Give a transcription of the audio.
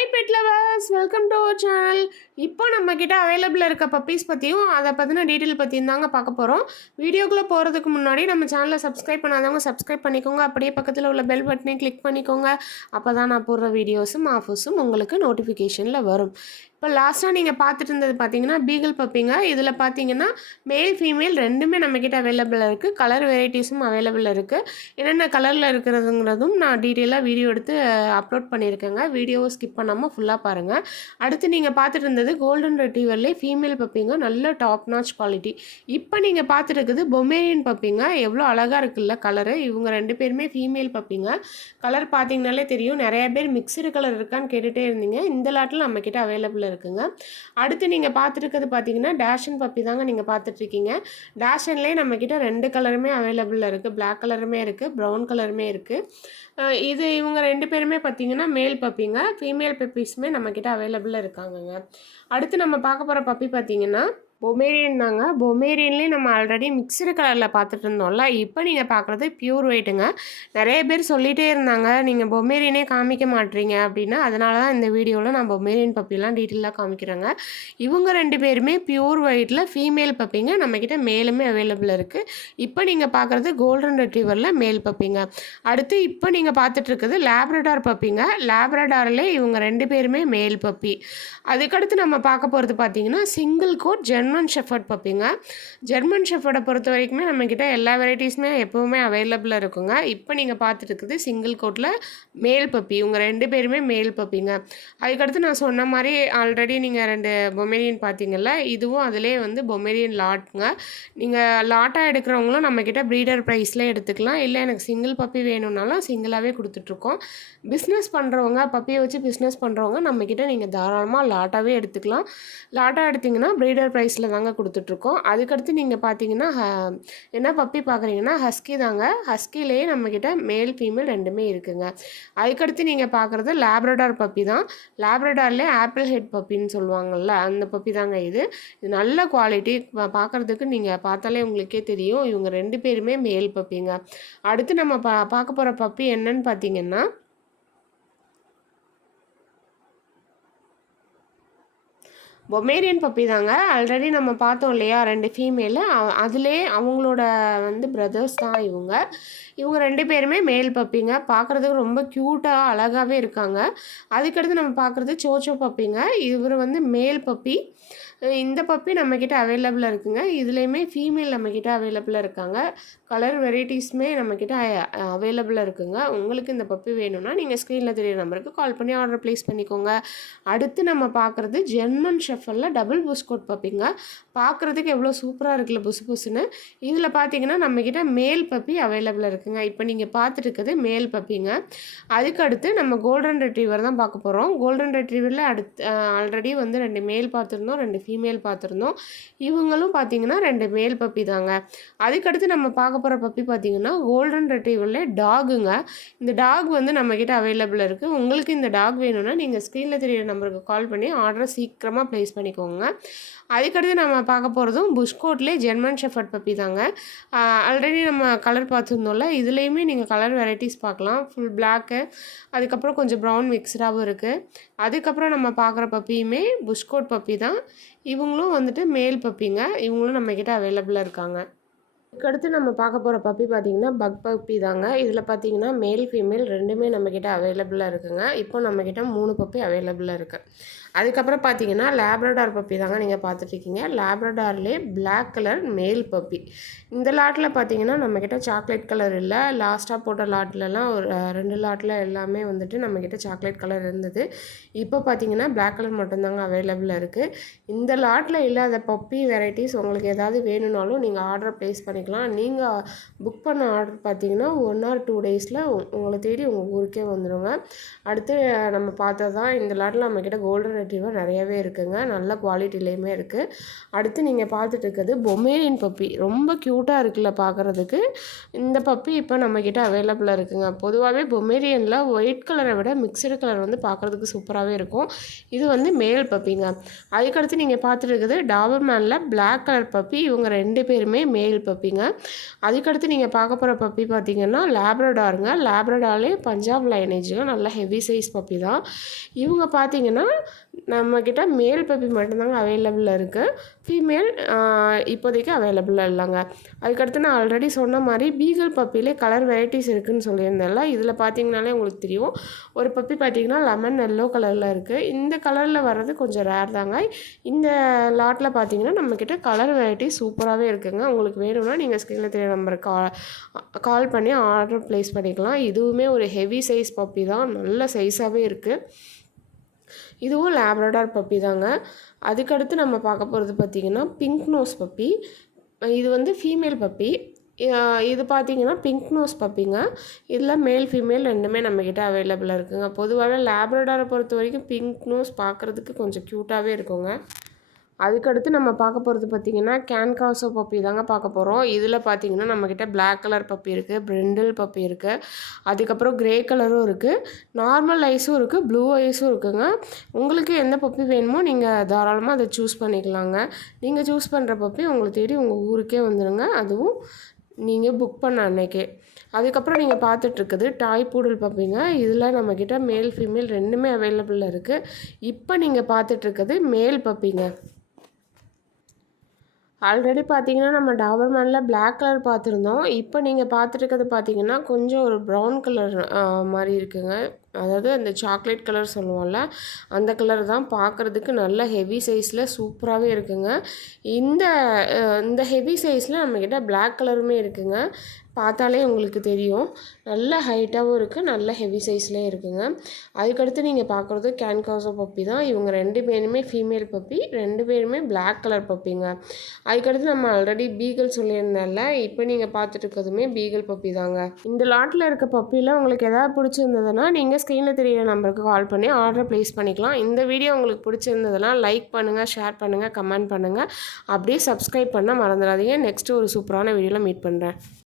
Hi pet lovers, welcome to our channel. இப்போ நம்மக்கிட்ட அவைலபிளாக இருக்க பப்பீஸ் பற்றியும் அதை பற்றின டீட்டெயில் பற்றியும் தாங்க பார்க்க போகிறோம். வீடியோக்குள்ளே போகிறதுக்கு முன்னாடி நம்ம சேனலை சப்ஸ்கிரைப் பண்ணாதவங்க சப்ஸ்கிரைப் பண்ணிக்கோங்க. அப்படியே பக்கத்தில் உள்ள பெல் பட்டனையும் கிளிக் பண்ணிக்கோங்க. அப்போ தான் நான் போடுற வீடியோஸும் ஆஃபர்ஸும் உங்களுக்கு நோட்டிஃபிகேஷனில் வரும். இப்போ லாஸ்ட்டாக நீங்கள் பார்த்துட்டு இருந்தது பார்த்தீங்கன்னா பீகிள் பப்பிங்க. இதில் பார்த்தீங்கன்னா மேல் ஃபீமேல் ரெண்டுமே நம்மக்கிட்ட அவைலபிளாக இருக்குது. கலர் வெரைட்டிஸும் அவைலபிளாக இருக்குது. என்னென்ன கலரில் இருக்கிறதுங்கிறதும் நான் டீட்டெயிலாக வீடியோ எடுத்து அப்லோட் பண்ணியிருக்கேங்க. வீடியோவை ஸ்கிப் பண்ணாமல் ஃபுல்லாக பாருங்கள். அடுத்து நீங்கள் பார்த்துட்டு இருந்தது கோல்டன் ரெட்ரீவர்லேயே ஃபீமேல் பப்பிங்க. நல்ல டாப் நாச் குவாலிட்டி. இப்போ நீங்கள் பார்த்துட்டு இருக்குது பொமேரியன் பப்பிங்க. எவ்வளோ அழகாக இருக்குல்ல கலரு. இவங்க ரெண்டு பேருமே ஃபீமேல் பப்பிங்க. கலர் பார்த்தீங்கனாலே தெரியும். நிறைய பேர் மிக்சடு கலர் இருக்கான்னு கேட்டுகிட்டே இருந்தீங்க. இந்த லாட்டில் நம்மக்கிட்ட அவைலபிள் இருக்குங்க. அடுத்து நீங்கள் பார்த்துருக்கிறது பார்த்தீங்கன்னா டேஷன் பப்பி தாங்க நீங்கள் பார்த்துட்ருக்கீங்க. டேஷன்லேயே நம்மக்கிட்ட ரெண்டு கலருமே அவைலபிளாக இருக்குது. பிளாக் கலருமே இருக்குது, ப்ரௌன் கலருமே இருக்குது. இது இவங்க ரெண்டு பேருமே பார்த்தீங்கன்னா மேல் பப்பிங்க. ஃபீமேல் பப்பீஸுமே நம்மக்கிட்ட அவைலபிளாக இருக்காங்கங்க. அடுத்து நம்ம பார்க்க போகிற பப்பி பார்த்தீங்கன்னா பொமேரியன் தாங்க. பொமேரியன்லேயே நம்ம ஆல்ரெடி மிக்சடு கலரில் பார்த்துட்டு இருந்தோம்ல. இப்போ நீங்கள் பார்க்குறது பியூர் ஒயிட்டுங்க. நிறைய பேர் சொல்லிகிட்டே இருந்தாங்க நீங்கள் பொமேரியனே காமிக்க மாட்டீங்க அப்படின்னா, அதனால தான் இந்த வீடியோவில் நான் பொமேரியன் பப்பிலாம் டீட்டெயிலாக காமிக்கிறேங்க. இவங்க ரெண்டு பேருமே பியூர் ஒயிட்டில் ஃபீமேல் பப்பிங்க. நம்மக்கிட்ட மேலுமே அவைலபிள் இருக்குது. இப்போ நீங்கள் பார்க்குறது கோல்டன் ரெட்ரீவரில் மேல் பப்பிங்க. அடுத்து இப்போ நீங்கள் பார்த்துட்டு இருக்குது லேப்ரடார் பப்பிங்க. லேப்ரடாரில் இவங்க ரெண்டு பேருமே மேல் பப்பி. அதுக்கடுத்து நம்ம பார்க்க போகிறது பார்த்தீங்கன்னா சிங்கிள் கோட் ஜெர்மன் ஷெஃபர்ட் பப்பிங்க. ஜெர்மன் ஷெஃபர்டை பொறுத்த வரைக்குமே நம்மக்கிட்ட எல்லா வெரைட்டிஸுமே எப்போவுமே அவைலபிளாக இருக்குங்க. இப்போ நீங்கள் பார்த்துட்டு இருக்குது சிங்கிள் கோட்டில் மேல் பப்பி. இவங்க ரெண்டு பேருமே மேல் பப்பிங்க. அதுக்கடுத்து நான் சொன்ன மாதிரி ஆல்ரெடி நீங்கள் ரெண்டு பொமேரியன் பார்த்தீங்கல்ல, இதுவும் அதிலே வந்து பொமேரியன் லாட்டுங்க. நீங்கள் லாட்டாக எடுக்கிறவங்களும் நம்மக்கிட்ட ப்ரீடர் ப்ரைஸ்லேயே எடுத்துக்கலாம். இல்லை எனக்கு சிங்கிள் பப்பி வேணும்னாலும் சிங்கிளாகவே கொடுத்துட்ருக்கோம். பிஸ்னஸ் பண்ணுறவங்க, பப்பியை வச்சு பிஸ்னஸ் பண்ணுறவங்க நம்மக்கிட்ட நீங்கள் தாராளமாக லாட்டாகவே எடுத்துக்கலாம். லாட்டாக எடுத்திங்கன்னா ப்ரீடர் ப்ரைஸில் தாங்க கொடுத்துட்ருக்கோம். அதுக்கடுத்து நீங்கள் பார்த்தீங்கன்னா என்ன பப்பி பார்க்குறீங்கன்னா ஹஸ்கி தாங்க. ஹஸ்கிலேயே நம்மக்கிட்ட மேல் ஃபீமேல் ரெண்டுமே இருக்குங்க. அதுக்கடுத்து நீங்கள் பார்க்குறது லேப்ரடார் பப்பி தான். லேப்ரடார்லேயே ஆப்பிள் ஹெட் பப்பின்னு சொல்லுவாங்கள்ல, அந்த பப்பி தாங்க இது. இது நல்ல குவாலிட்டி. பார்க்குறதுக்கு நீங்கள் பார்த்தாலே உங்களுக்கே தெரியும். இவங்க ரெண்டு பேருமே மேல் பப்பிங்க. அடுத்து நம்ம பார்க்க போகிற பப்பி என்னன்னு பார்த்தீங்கன்னா பொமேரியன் பப்பி தாங்க. ஆல்ரெடி நம்ம பார்த்தோம் இல்லையா ரெண்டு ஃபீமேலு, அதுலேயே அவங்களோட வந்து பிரதர்ஸ் தான் இவங்க. இவங்க ரெண்டு பேருமே மேல் பப்பிங்க. பார்க்குறதுக்கு ரொம்ப க்யூட்டாக அழகாகவே இருக்காங்க. அதுக்கடுத்து நம்ம பார்க்குறது சோச்சோ பப்பிங்க. இவர் வந்து மேல் பப்பி. இந்த பப்பி நம்மக்கிட்ட அவைலபிளாக இருக்குங்க. இதுலேயுமே ஃபீமேல் நம்மக்கிட்ட அவைலபிளாக இருக்காங்க. கலர் வெரைட்டிஸுமே நம்மக்கிட்ட அவைலபிளாக இருக்குங்க. உங்களுக்கு இந்த பப்பி வேணும்னா நீங்கள் ஸ்க்ரீனில் தெரியுற நம்பருக்கு கால் பண்ணி ஆர்டர் ப்ளேஸ் பண்ணிக்கோங்க. அடுத்து நம்ம பார்க்குறது ஜெர்மன் ஷெஃபர்டில் டபுள் புஸ்கோட் பப்பிங்க. பார்க்குறதுக்கு எவ்வளோ சூப்பராக இருக்குல்ல புசு புசுன்னு. இதில் பார்த்தீங்கன்னா நம்மக்கிட்ட மேல் பப்பி அவைலபிளாக இருக்குங்க. இப்போ நீங்கள் பார்த்துட்டு இருக்கிறது மேல் பப்பிங்க. அதுக்கடுத்து நம்ம கோல்டன் ரெட்ரீவர் தான் பார்க்க போகிறோம். கோல்டன் ரெட்ரீவரில் அடுத்து ஆல்ரெடி வந்து ரெண்டு மேல் பார்த்துருந்தோம், ரெண்டு ஃபீமேல் பார்த்துருந்தோம். இவங்களும் பார்த்தீங்கன்னா ரெண்டு மேல் பப்பி தாங்க. அதுக்கடுத்து நம்ம பார்க்க போகிற பப்பி பார்த்தீங்கன்னா கோல்டன் ரெட்ரீவரில் டாகுங்க. இந்த டாக் வந்து நம்மக்கிட்ட அவைலபிளாக இருக்குது. உங்களுக்கு இந்த டாக் வேணும்னா நீங்கள் ஸ்க்ரீனில் தெரியிற நம்பருக்கு கால் பண்ணி ஆர்டரை சீக்கிரமாக ப்ளேஸ் பண்ணிக்கோங்க. அதுக்கடுத்து நம்ம பார்க்க போகிறதும் புஷ்கோட்லேயே ஜெர்மன் ஷெஃபர்ட் பப்பி தாங்க. ஆல்ரெடி நம்ம கலர் பார்த்துருந்தோம்ல, இதுலேயுமே நீங்கள் கலர் வெரைட்டிஸ் பார்க்கலாம். ஃபுல் பிளாக்கு, அதுக்கப்புறம் கொஞ்சம் ப்ரௌன் மிக்ஸ்டாகவும் இருக்குது. அதுக்கப்புறம் நம்ம பார்க்குற பப்பியுமே புஷ்கோட் பப்பி தான். இவங்களும் வந்துட்டு மேல் பப்பிங்க. இவங்களும் நம்மக்கிட்ட அவைலபிளாக இருக்காங்க. அதுக்கடுத்து நம்ம பார்க்க போகிற பப்பி பார்த்திங்கன்னா பக் பப்பி தாங்க. இதில் பார்த்திங்கன்னா மேல் ஃபீமேல் ரெண்டுமே நம்மக்கிட்ட அவைலபிளாக இருக்குங்க. இப்போ நம்மக்கிட்ட 3 பப்பி அவைலபிளாக இருக்குது. அதுக்கப்புறம் பார்த்திங்கன்னா லேப்ரடார் பப்பி தாங்க நீங்கள் பார்த்துட்ருக்கீங்க. லேப்ரடார்லேயே பிளாக் கலர் மேல் பப்பி. இந்த லாட்டில் பார்த்திங்கன்னா நம்மக்கிட்ட சாக்லேட் கலர் இல்லை. லாஸ்ட்டாக போட்ட லாட்லலாம் ஒரு 2 லாட்டில் எல்லாமே வந்துட்டு நம்மக்கிட்ட சாக்லேட் கலர் இருந்தது. இப்போ பார்த்திங்கன்னா பிளாக் கலர் மட்டும்தாங்க அவைலபிளாக இருக்குது. இந்த லாட்டில் இல்லாத பப்பி வெரைட்டிஸ் உங்களுக்கு ஏதாவது வேணும்னாலும் நீங்கள் ஆர்டர் ப்ளேஸ் பண்ணிக்கலாம். நீங்கள் புக் பண்ண ஆர்டர் பார்த்தீங்கன்னா 1 or 2 டேஸில் உங்களை தேடி உங்கள் ஊருக்கே வந்துடுங்க. அடுத்து நம்ம பார்த்தது தான் இந்த லாட்டில் நம்மக்கிட்ட கோல்டன் ரெட்ரீவர் நிறையவே இருக்குங்க. நல்ல குவாலிட்டிலையுமே இருக்குது. அடுத்து நீங்கள் பார்த்துட்டு இருக்கிறது பொமேரியன் பப்பி. ரொம்ப க்யூட்டாக இருக்குல்ல பார்க்குறதுக்கு. இந்த பப்பி இப்போ நம்மக்கிட்ட அவைலபிளாக இருக்குங்க. பொதுவாகவே பொமேரியனில் ஒயிட் கலரை விட மிக்சடு கலர் வந்து பார்க்குறதுக்கு சூப்பராகவே இருக்கும். இது வந்து மேல் பப்பிங்க. அதுக்கடுத்து நீங்கள் பார்த்துட்டு இருக்குது டாபர்மேனில் பிளாக் கலர் பப்பி. இவங்க ரெண்டு பேருமே மேல் பப்பி. பப்பிங்க. அதுக்கடுத்து நீங்கள் பார்க்க போகிற பப்பி பார்த்தீங்கன்னா லேப்ரடாருங்க. லேப்ரடார்லேயே பஞ்சாப் லைனேஜுங்க. நல்ல ஹெவி சைஸ் பப்பி தான். இவங்க பார்த்தீங்கன்னா நம்மக்கிட்ட மேல் பப்பி மட்டும்தாங்க அவைலபிளில் இருக்குது. ஃபீமேல் இப்போதைக்கு அவைலபிளாக இல்லைங்க. அதுக்கடுத்து நான் ஆல்ரெடி சொன்ன மாதிரி பீகல் பப்பிலே கலர் வெரைட்டிஸ் இருக்குதுன்னு சொல்லியிருந்தேன்ல. இதில் பார்த்தீங்கனாலே உங்களுக்கு தெரியும். ஒரு பப்பி பார்த்தீங்கன்னா லெமன் எல்லோ கலரில் இருக்குது. இந்த கலரில் வர்றது கொஞ்சம் ரேர் தாங்க. இந்த லாட்டில் பார்த்தீங்கன்னா நம்மக்கிட்ட கலர் வெரைட்டி சூப்பராகவே இருக்குதுங்க. உங்களுக்கு வேணும்னா நீங்கள் ஸ்க்ரீனில் தெரிய நம்பருக்கு கால் பண்ணி ஆர்டர் ப்ளேஸ் பண்ணிக்கலாம். இதுவுமே ஒரு ஹெவி சைஸ் பப்பி தான். நல்ல சைஸாகவே இருக்குது. இதுவும் லேப்ரடார் பப்பி தாங்க. அதுக்கடுத்து நம்ம பார்க்க போகிறது பார்த்திங்கன்னா பிங்க் நோஸ் பப்பி. இது வந்து ஃபீமேல் பப்பி. இது பார்த்திங்கன்னா பிங்க் நோஸ் பப்பிங்க. இதில் மேல் ஃபீமேல் ரெண்டுமே நம்மக்கிட்ட அவைலபிளாக இருக்குதுங்க. பொதுவாகவே லேப்ரடாரை பொறுத்த வரைக்கும் பிங்க் நோஸ் பார்க்குறதுக்கு கொஞ்சம் க்யூட்டாகவே இருக்குங்க. அதுக்கடுத்து நம்ம பார்க்க போகிறது பார்த்திங்கன்னா கேன்காசோ பப்பி தாங்க பார்க்க போகிறோம். இதில் பார்த்திங்கன்னா நம்மக்கிட்ட பிளாக் கலர் பப்பி இருக்குது, பிரிண்டில் பப்பி இருக்குது, அதுக்கப்புறம் க்ரே கலரும் இருக்குது, நார்மல் ஐஸும் இருக்குது, ப்ளூ ஐஸும் இருக்குதுங்க. உங்களுக்கு எந்த பப்பி வேணுமோ நீங்கள் தாராளமாக அதை சூஸ் பண்ணிக்கலாங்க. நீங்கள் சூஸ் பண்ணுற பப்பி உங்களை தேடி உங்கள் ஊருக்கே வந்துடுங்க. அதுவும் நீங்கள் புக் பண்ண அன்னைக்கே. அதுக்கப்புறம் நீங்கள் பார்த்துட்ருக்குது டாய் பூடல் பப்பிங்க. இதில் நம்மக்கிட்ட மேல் ஃபீமேல் ரெண்டுமே அவைலபிளில் இருக்குது. இப்போ நீங்கள் பார்த்துட்ருக்குது மேல் பப்பிங்க. ஆல்ரெடி பார்த்தீங்கன்னா நம்ம டாபர்மேனில் பிளாக் கலர் பார்த்துருந்தோம். இப்போ நீங்கள் பார்த்துருக்கிறது பார்த்தீங்கன்னா கொஞ்சம் ஒரு ப்ரௌன் கலர் மாதிரி இருக்குங்க. அதாவது அந்த சாக்லேட் கலர் சொல்லுவோம்ல, அந்த கலர் தான். பார்க்குறதுக்கு நல்ல ஹெவி சைஸில் சூப்பராகவே இருக்குங்க. இந்த இந்த ஹெவி சைஸில் நம்மக்கிட்ட பிளாக் கலருமே இருக்குங்க. பார்த்தாலே உங்களுக்கு தெரியும். நல்ல ஹைட்டாகவும் இருக்குது, நல்ல ஹெவி சைஸ்லேயே இருக்குங்க. அதுக்கடுத்து நீங்கள் பார்க்குறது கேன்காசோ பப்பி தான். இவங்க 2 பேருமே ஃபீமேல் பப்பி, 2 பேருமே பிளாக் கலர் பப்பிங்க. அதுக்கடுத்து நம்ம ஆல்ரெடி பீகல் சொல்லியிருந்தேன்ல, இப்போ நீங்கள் பார்த்துட்டு இருக்கிறதுமே பீகல் பப்பி தாங்க. இந்த லாட்டில் இருக்க பப்பியில் உங்களுக்கு எதாவது பிடிச்சிருந்ததுன்னா நீங்கள் ஸ்க்ரீனில் தெரியிற நம்பருக்கு கால் பண்ணி ஆர்டர் ப்ளேஸ் பண்ணிக்கலாம். இந்த வீடியோ உங்களுக்கு பிடிச்சிருந்ததுன்னா லைக் பண்ணுங்கள், ஷேர் பண்ணுங்கள், கமெண்ட் பண்ணுங்கள். அப்படியே சப்ஸ்கிரைப் பண்ண மறந்துடாதீங்க. நெக்ஸ்ட்டு ஒரு சூப்பரான வீடியோவில் மீட் பண்ணுறேன்.